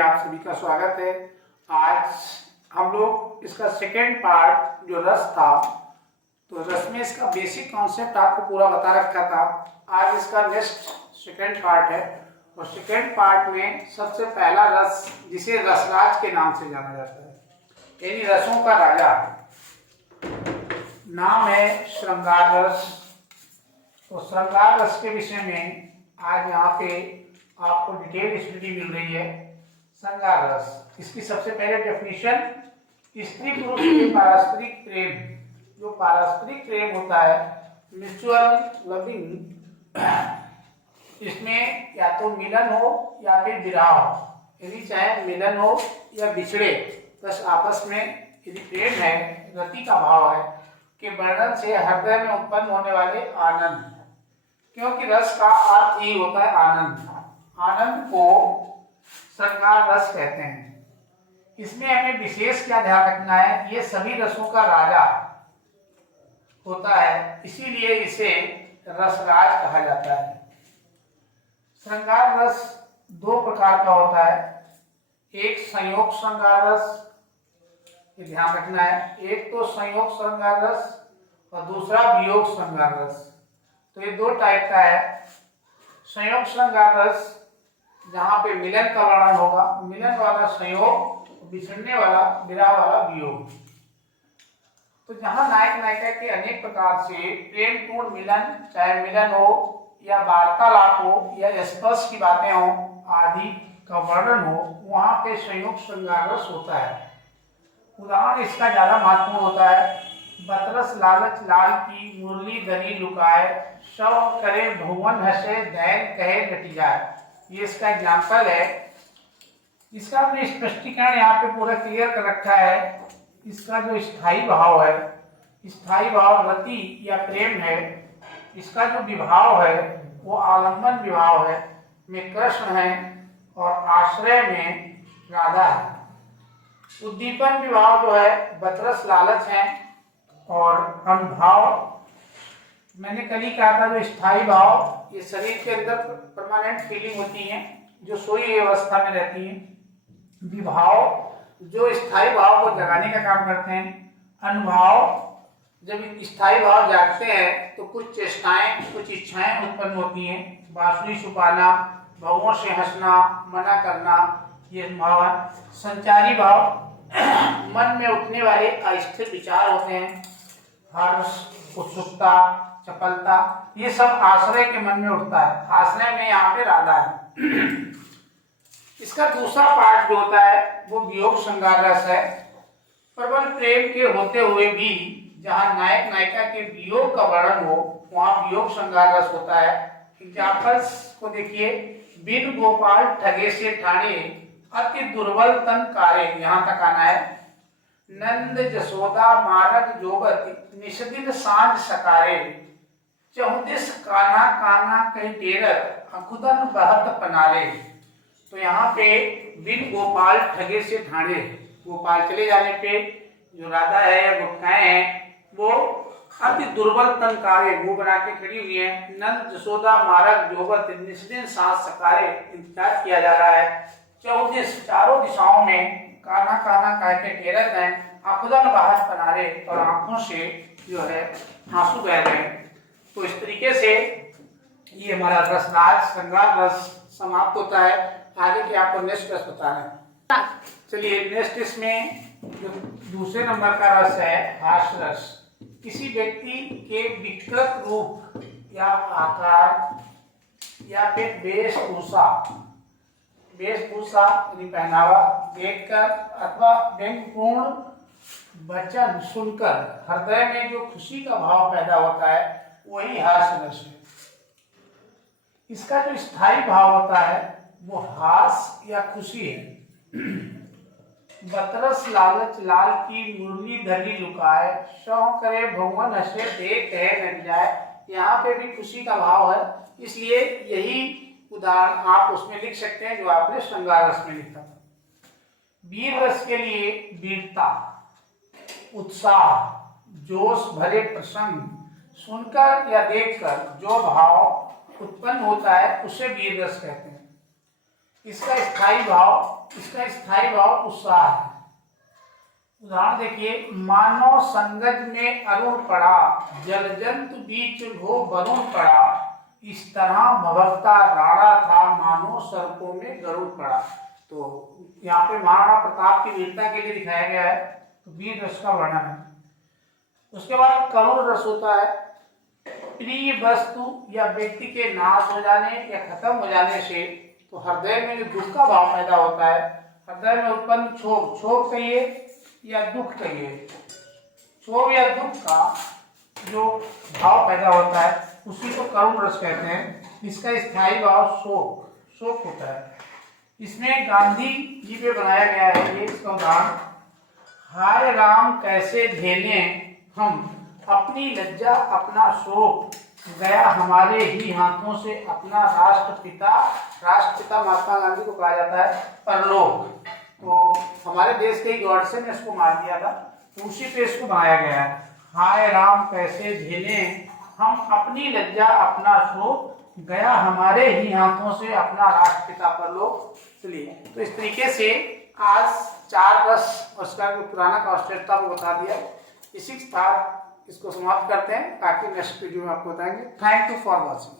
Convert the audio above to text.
आप सभी का स्वागत है। आज हम लोग इसका सेकेंड पार्ट जो रस था, तो रस में इसका बेसिक कॉन्सेप्ट आपको पूरा बता रखा था। आज इसका नेक्स्ट सेकेंड पार्ट है और सेकेंड पार्ट में सबसे पहला रस जिसे रसराज के नाम से जाना जाता है, यानी रसों का राजा, नाम है श्रृंगार रस। तो श्रृंगार रस के विषय में आज यहाँ पे आपको डिटेल स्टडी मिल रही है। श्रृंगार रस, इसकी सबसे पहले डेफिनेशन, स्त्री पुरुष के पारस्परिक प्रेम, जो पारस्परिक प्रेम होता है, म्यूचुअल लविंग, इसमें या तो मिलन हो या फिर विरह हो, यानी चाहे मिलन हो या बिछड़े, बस आपस में यदि प्रेम है, रति का भाव है, के वर्णन से हृदय में उत्पन्न होने वाले आनंद, क्योंकि रस का अर्थ ही होता है आनंद। आनंद को श्रृंगार रस कहते हैं। इसमें हमें विशेष क्या ध्यान रखना है, ये सभी रसों का राजा होता है, इसीलिए इसे रसराज कहा जाता है। श्रृंगार रस दो प्रकार का होता है, एक संयोग श्रृंगार रस, ये ध्यान रखना है, एक तो संयोग श्रृंगार रस और दूसरा वियोग श्रृंगार रस। तो ये दो टाइप का है। संयोग श्रृंगार रस जहाँ पे मिलन का वर्णन होगा, मिलन वाला संयोग, बिछड़ने वाला विरह वाला वियोग। तो जहाँ नायक नायिका के अनेक प्रकार से प्रेम पूर्ण मिलन, चाहे मिलन हो या वार्तालाप हो या स्पर्श की बातें हो आदि का वर्णन हो, वहाँ पे संयोग श्रृंगार रस होता है। उदाहरण इसका ज्यादा महत्वपूर्ण होता है, बतरस लालच लाल की मुरली धरी लुकाए, शव करे भुवन हसे दैन कहे घटी जाए। ये इसका एग्जाम्पल है। इसका अपने स्पष्टीकरण यहाँ पे पूरा क्लियर कर रखा है। इसका जो स्थायी भाव है, स्थायी भाव रति या प्रेम है, इसका जो विभाव है वो आलम्बन विभाव है, में कृष्ण है और आश्रय में राधा है। उद्दीपन विभाव जो है बतरस लालच है और अनुभाव, मैंने कल ही कहा था, जो स्थायी भाव ये शरीर के अंदर परमानेंट फीलिंग होती है, जो सोई अवस्था में रहती है। विभाव जो स्थायी भाव को जगाने का काम करते हैं। अनुभाव, जब स्थायी भाव जागते हैं तो कुछ चेष्टाएं, कुछ इच्छाएं उत्पन्न होती हैं, बांसुरी छुपाना, भवों से हंसना, मना करना, ये भाव है। संचारी भाव मन में उठने वाले अस्थिर विचार होते हैं, हर्ष, उत्सुकता, चपलता, ये सब आश्रय के मन में उठता है। आश्रय में यहाँ पे राधा है। इसका दूसरा पार्ट जो होता है वो वियोग श्रृंगार रस है। प्रबल प्रेम के होते हुए भी जहाँ नायक नायिका के वियोग का वर्णन हो, वहाँ वियोग श्रृंगार रस होता है। एग्जाम्पल्स को देखिए, बिन गोपाल ठगे से ठाणे, अति दुर्बल तन कारे, यहाँ तक आना है। नंद जसोदा मारग जोगत, निषदिन सांझ सकारे, चहुदिस काना काना कहीं टेरत, अकुदन बहत पनारे। तो यहाँ पे बिन गोपाल ठगे से ठाणे, गोपाल चले जाने पे जो राधा है या गोपिकाएं हैं वो अति दुर्बल तन कारे, मुंह बना के खड़ी हुई है। नंद जसोदा मारग जोगत, निषदिन सांझ सकारे, इंतजार किया जा रहा है। चौदिस, चारों दिशाओं में काना काना कह के टेरत है, आंखों बाहर पनारे, और आंखों से जो है आंसू बह रहे हैं। तो इस तरीके से ये हमारा रसराज श्रृंगार रस समाप्त होता है। आगे के आपको नेक्स्ट रस बता रहे हैं। चलिए नेक्स्ट, इसमें जो दूसरे नंबर का रस है हास रस। किसी व्यक्ति के विकृत रूप या आकार या फिर वेशभूषा यानी पहनावा देखकर अथवा व्यंग्यपूर्ण वचन सुनकर हृदय में जो खुशी का भाव पैदा होता है, वही हास्य रस है। इसका जो स्थायी भाव होता है वो हास या खुशी है। बतरस लालच लाल की मुरली धरी लुकाए, शव करे भगवन हसे देख कहे न जाए। यहाँ पे भी खुशी का भाव है, इसलिए यही उदाहरण आप उसमें लिख सकते हैं जो आपने श्रृंगार रस में लिखा था। वीर रस के लिए वीरता, उत्साह, जोश भरे प्रसंग, सुनकर या देखकर जो भाव उत्पन्न होता है उसे वीर रस कहते हैं। इसका स्थायी भाव उत्साह है। उदाहरण देखिए, मानो संगज में अरुण पड़ा, जल जंतु बीच घो वरुण पड़ा, इस तरह भवरता राणा था, मानो सर्पों में गरुड़ पड़ा। तो यहाँ पे महाराणा प्रताप की वीरता के लिए दिखाया गया है, तो वीर रस का वर्णन है। उसके बाद करुण रस होता है, प्रिय वस्तु या व्यक्ति के नाश हो जाने या खत्म हो जाने से तो हृदय में जो दुख का भाव पैदा होता है, हृदय में उत्पन्न क्षोभ कहिए या दुख कहिए, क्षोभ या दुख का जो भाव पैदा होता है उसी को करुण रस कहते हैं। इसका स्थायी भाव शोक होता है। इसमें गांधी जी पे बनाया गया है ये इसका उदाहरण, हाय राम कैसे झेले हम, अपनी लज्जा अपना शोक, गया हमारे ही हाथों से अपना राष्ट्रपिता महात्मा गांधी को कहा जाता है परलोक। तो हमारे देश के गॉडसे ने इसको मार दिया था, तो उसी पे इसको बनाया गया है, हाय राम कैसे झेले हम, अपनी लज्जा अपना शोक, गया हमारे ही हाथों से अपना राष्ट्रपिता परलोक। चलिए, तो इस तरीके से आज 4 रस उसका पुराना का औचित्यता को बता दिया। इसी के साथ इसको समाप्त करते हैं, ताकि नेक्स्ट वीडियो में आपको बताएंगे। Thank you for watching.